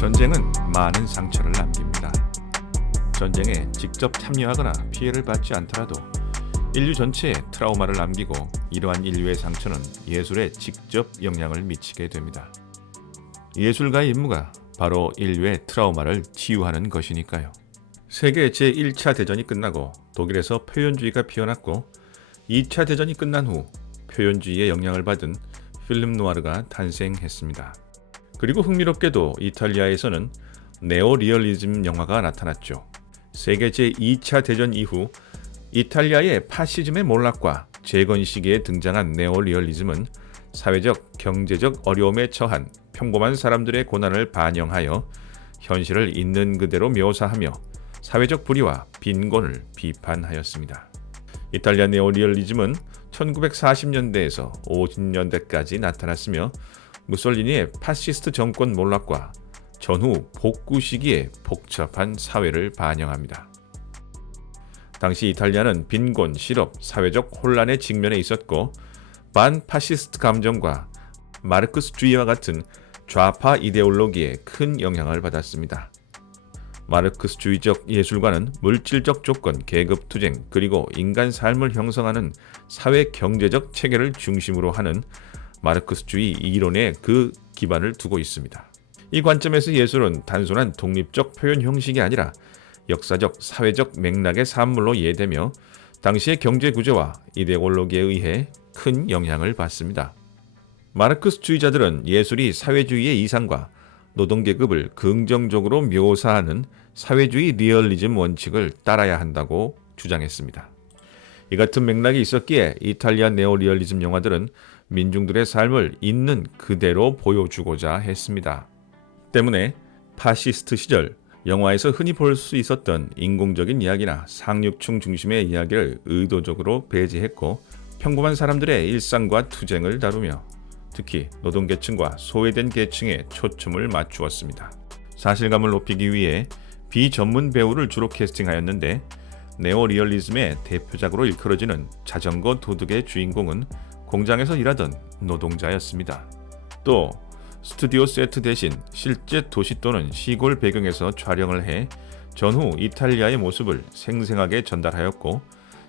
전쟁은 많은 상처를 남깁니다. 전쟁에 직접 참여하거나 피해를 받지 않더라도 인류 전체에 트라우마를 남기고 이러한 인류의 상처는 예술에 직접 영향을 미치게 됩니다. 예술가의 임무가 바로 인류의 트라우마를 치유하는 것이니까요. 세계 제1차 대전이 끝나고 독일에서 표현주의가 피어났고 2차 대전이 끝난 후 표현주의의 영향을 받은 필름 누아르가 탄생했습니다. 그리고 흥미롭게도 이탈리아에서는 네오리얼리즘 영화가 나타났죠. 세계 제2차 대전 이후 이탈리아의 파시즘의 몰락과 재건 시기에 등장한 네오리얼리즘은 사회적, 경제적 어려움에 처한 평범한 사람들의 고난을 반영하여 현실을 있는 그대로 묘사하며 사회적 불의와 빈곤을 비판하였습니다. 이탈리아 네오리얼리즘은 1940년대에서 50년대까지 나타났으며 무솔리니의 파시스트 정권 몰락과 전후 복구 시기의 복잡한 사회를 반영합니다. 당시 이탈리아는 빈곤, 실업, 사회적 혼란에 직면해 있었고 반파시스트 감정과 마르크스주의와 같은 좌파 이데올로기에 큰 영향을 받았습니다. 마르크스주의적 예술가는 물질적 조건, 계급투쟁, 그리고 인간 삶을 형성하는 사회-경제적 체계를 중심으로 하는 마르크스주의 이론에 그 기반을 두고 있습니다. 이 관점에서 예술은 단순한 독립적 표현 형식이 아니라 역사적, 사회적 맥락의 산물로 이해되며 당시의 경제 구조와 이데올로기에 의해 큰 영향을 받습니다. 마르크스주의자들은 예술이 사회주의의 이상과 노동계급을 긍정적으로 묘사하는 사회주의 리얼리즘 원칙을 따라야 한다고 주장했습니다. 이 같은 맥락이 있었기에 이탈리아 네오리얼리즘 영화들은 민중들의 삶을 있는 그대로 보여주고자 했습니다. 때문에 파시스트 시절 영화에서 흔히 볼 수 있었던 인공적인 이야기나 상류층 중심의 이야기를 의도적으로 배제했고 평범한 사람들의 일상과 투쟁을 다루며 특히 노동계층과 소외된 계층에 초점을 맞추었습니다. 사실감을 높이기 위해 비전문 배우를 주로 캐스팅하였는데 네오리얼리즘의 대표작으로 일컬어지는 자전거 도둑의 주인공은 공장에서 일하던 노동자였습니다. 또 스튜디오 세트 대신 실제 도시 또는 시골 배경에서 촬영을 해 전후 이탈리아의 모습을 생생하게 전달하였고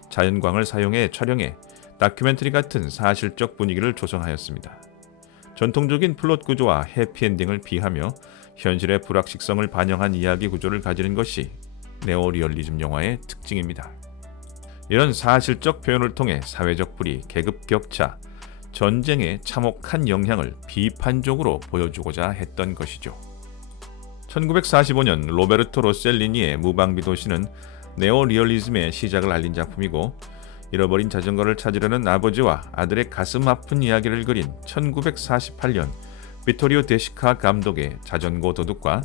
자연광을 사용해 촬영해 다큐멘터리 같은 사실적 분위기를 조성하였습니다. 전통적인 플롯 구조와 해피엔딩을 피하며 현실의 불확실성을 반영한 이야기 구조를 가지는 것이 네오리얼리즘 영화의 특징입니다. 이런 사실적 표현을 통해 사회적 불의, 계급 격차, 전쟁의 참혹한 영향을 비판적으로 보여주고자 했던 것이죠. 1945년 로베르토 로셀리니의 무방비 도시는 네오리얼리즘의 시작을 알린 작품이고 잃어버린 자전거를 찾으려는 아버지와 아들의 가슴 아픈 이야기를 그린 1948년 비토리오 데시카 감독의 자전거 도둑과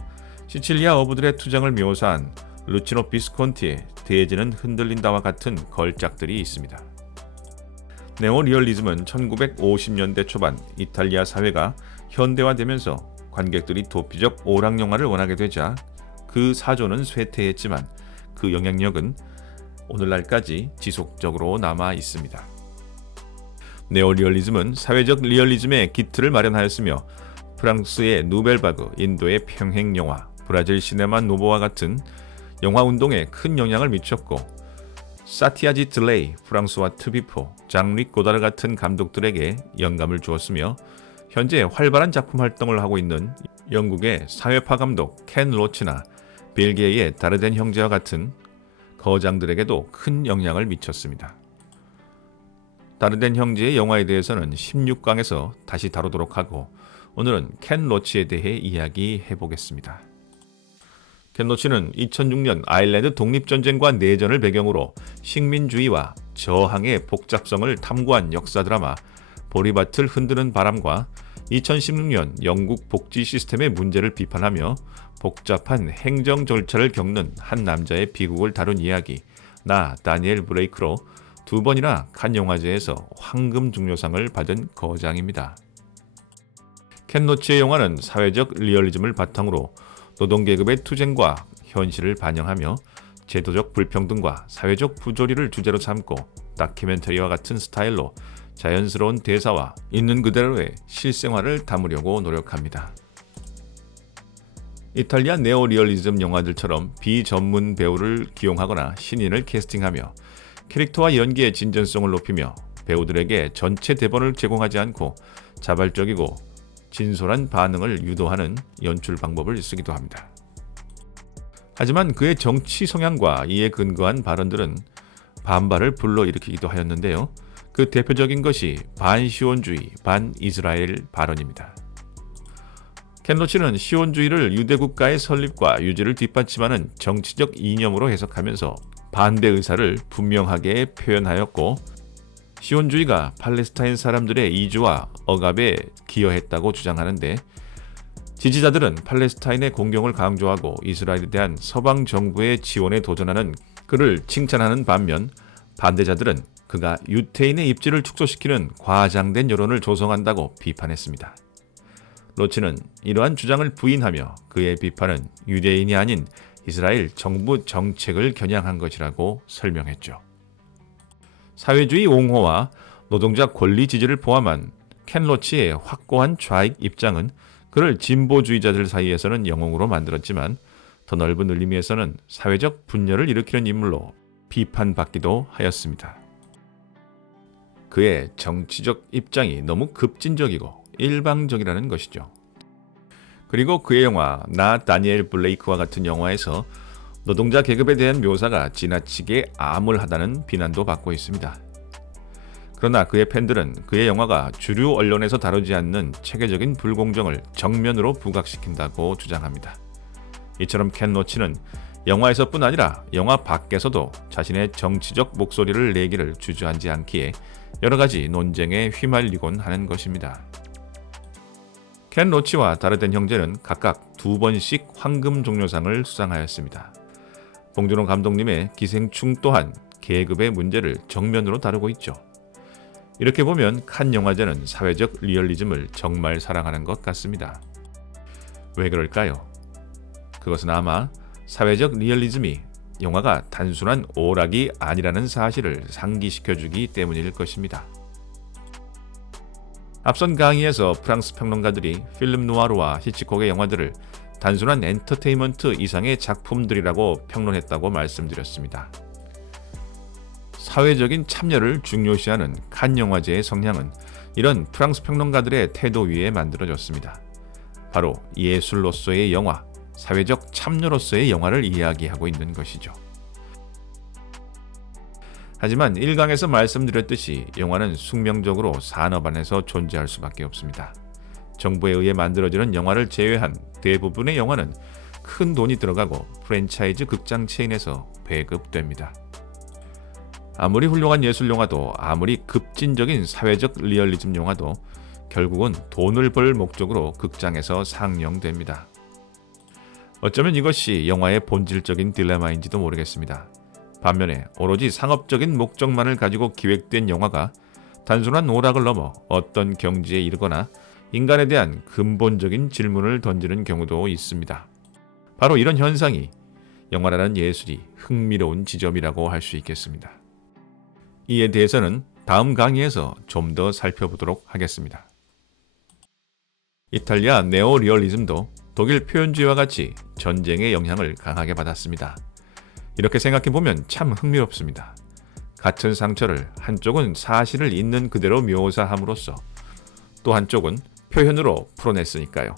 시칠리아 어부들의 투쟁을 묘사한 루치노 비스콘티의 대지는 흔들린다와 같은 걸작들이 있습니다. 네오리얼리즘은 1950년대 초반 이탈리아 사회가 현대화되면서 관객들이 도피적 오락 영화를 원하게 되자 그 사조는 쇠퇴했지만 그 영향력은 오늘날까지 지속적으로 남아 있습니다. 네오리얼리즘은 사회적 리얼리즘의 기틀을 마련하였으며 프랑스의 누벨바그, 인도의 평행영화, 브라질 시네마 노보와 같은 영화운동에 큰 영향을 미쳤고 사티아지 드레이, 프랑스와 트비포, 장르 고다르 같은 감독들에게 영감을 주었으며 현재 활발한 작품 활동을 하고 있는 영국의 사회파 감독 켄 로치나 벨기에의 다르덴 형제와 같은 거장들에게도 큰 영향을 미쳤습니다. 다르덴 형제의 영화에 대해서는 16강에서 다시 다루도록 하고 오늘은 켄 로치에 대해 이야기해 보겠습니다. 켄 로치는 2006년 아일랜드 독립전쟁과 내전을 배경으로 식민주의와 저항의 복잡성을 탐구한 역사 드라마 보리밭을 흔드는 바람과 2016년 영국 복지 시스템의 문제를 비판하며 복잡한 행정 절차를 겪는 한 남자의 비극을 다룬 이야기 나 다니엘 브레이크로 2번이나 칸 영화제에서 황금 중요상을 받은 거장입니다. 켄 로치의 영화는 사회적 리얼리즘을 바탕으로 노동계급의 투쟁과 현실을 반영하며 제도적 불평등과 사회적 부조리를 주제로 삼고 다큐멘터리와 같은 스타일로 자연스러운 대사와 있는 그대로의 실생활을 담으려고 노력합니다. 이탈리아 네오리얼리즘 영화들처럼 비전문 배우를 기용하거나 신인을 캐스팅하며 캐릭터와 연기의 진전성을 높이며 배우들에게 전체 대본을 제공하지 않고 자발적이고 진솔한 반응을 유도하는 연출 방법을 쓰기도 합니다. 하지만 그의 정치 성향과 이에 근거한 발언들은 반발을 불러일으키기도 하였는데요. 그 대표적인 것이 반시온주의, 반이스라엘 발언입니다. 켄 로치는 시온주의를 유대국가의 설립과 유지를 뒷받침하는 정치적 이념으로 해석하면서 반대 의사를 분명하게 표현하였고, 시온주의가 팔레스타인 사람들의 이주와 억압에 기여했다고 주장하는데, 지지자들은 팔레스타인의 공경을 강조하고 이스라엘에 대한 서방 정부의 지원에 도전하는 그를 칭찬하는 반면, 반대자들은 그가 유태인의 입지를 축소시키는 과장된 여론을 조성한다고 비판했습니다. 로치는 이러한 주장을 부인하며 그의 비판은 유대인이 아닌 이스라엘 정부 정책을 겨냥한 것이라고 설명했죠. 사회주의 옹호와 노동자 권리 지지를 포함한 켄 로치의 확고한 좌익 입장은 그를 진보주의자들 사이에서는 영웅으로 만들었지만 더 넓은 의미에서는 사회적 분열을 일으키는 인물로 비판받기도 하였습니다. 그의 정치적 입장이 너무 급진적이고 일방적이라는 것이죠. 그리고 그의 영화 나 다니엘 블레이크와 같은 영화에서 노동자 계급에 대한 묘사가 지나치게 암울하다는 비난도 받고 있습니다. 그러나 그의 팬들은 그의 영화가 주류 언론에서 다루지 않는 체계적인 불공정을 정면으로 부각시킨다고 주장합니다. 이처럼 켄 로치는 영화에서뿐 아니라 영화 밖에서도 자신의 정치적 목소리를 내기를 주저하지 않기에 여러 가지 논쟁에 휘말리곤 하는 것입니다. 켄 로치와 다르덴 형제는 각각 2번씩 황금 종려상을 수상하였습니다. 봉준호 감독님의 기생충 또한 계급의 문제를 정면으로 다루고 있죠. 이렇게 보면 칸 영화제는 사회적 리얼리즘을 정말 사랑하는 것 같습니다. 왜 그럴까요? 그것은 아마 사회적 리얼리즘이 영화가 단순한 오락이 아니라는 사실을 상기시켜주기 때문일 것입니다. 앞선 강의에서 프랑스 평론가들이 필름 누아르와 히치콕의 영화들을 단순한 엔터테인먼트 이상의 작품들이라고 평론했다고 말씀드렸습니다. 사회적인 참여를 중요시하는 칸 영화제의 성향은 이런 프랑스 평론가들의 태도 위에 만들어졌습니다. 바로 예술로서의 영화, 사회적 참여로서의 영화를 이야기하고 있는 것이죠. 하지만 1강에서 말씀드렸듯이 영화는 숙명적으로 산업 안에서 존재할 수밖에 없습니다. 정부에 의해 만들어지는 영화를 제외한 대부분의 영화는 큰 돈이 들어가고 프랜차이즈 극장 체인에서 배급됩니다. 아무리 훌륭한 예술 영화도 아무리 급진적인 사회적 리얼리즘 영화도 결국은 돈을 벌 목적으로 극장에서 상영됩니다. 어쩌면 이것이 영화의 본질적인 딜레마인지도 모르겠습니다. 반면에 오로지 상업적인 목적만을 가지고 기획된 영화가 단순한 오락을 넘어 어떤 경지에 이르거나 인간에 대한 근본적인 질문을 던지는 경우도 있습니다. 바로 이런 현상이 영화라는 예술이 흥미로운 지점이라고 할 수 있겠습니다. 이에 대해서는 다음 강의에서 좀 더 살펴보도록 하겠습니다. 이탈리아 네오리얼리즘도 독일 표현주의와 같이 전쟁의 영향을 강하게 받았습니다. 이렇게 생각해보면 참 흥미롭습니다. 같은 상처를 한쪽은 사실을 있는 그대로 묘사함으로써 또 한쪽은 표현으로 풀어냈으니까요.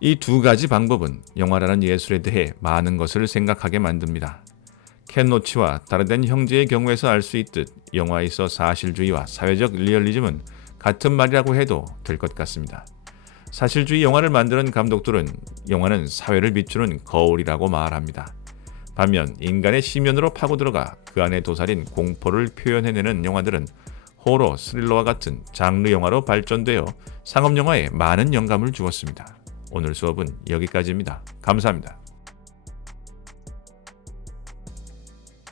이 두 가지 방법은 영화라는 예술에 대해 많은 것을 생각하게 만듭니다. 켄 로치와 다르덴 형제의 경우에서 알 수 있듯 영화에 있어 사실주의와 사회적 리얼리즘은 같은 말이라고 해도 될 것 같습니다. 사실주의 영화를 만드는 감독들은 영화는 사회를 비추는 거울이라고 말합니다. 반면 인간의 심연으로 파고들어가 그 안에 도사린 공포를 표현해내는 영화들은 호러, 스릴러와 같은 장르 영화로 발전되어 상업 영화에 많은 영감을 주었습니다. 오늘 수업은 여기까지입니다. 감사합니다.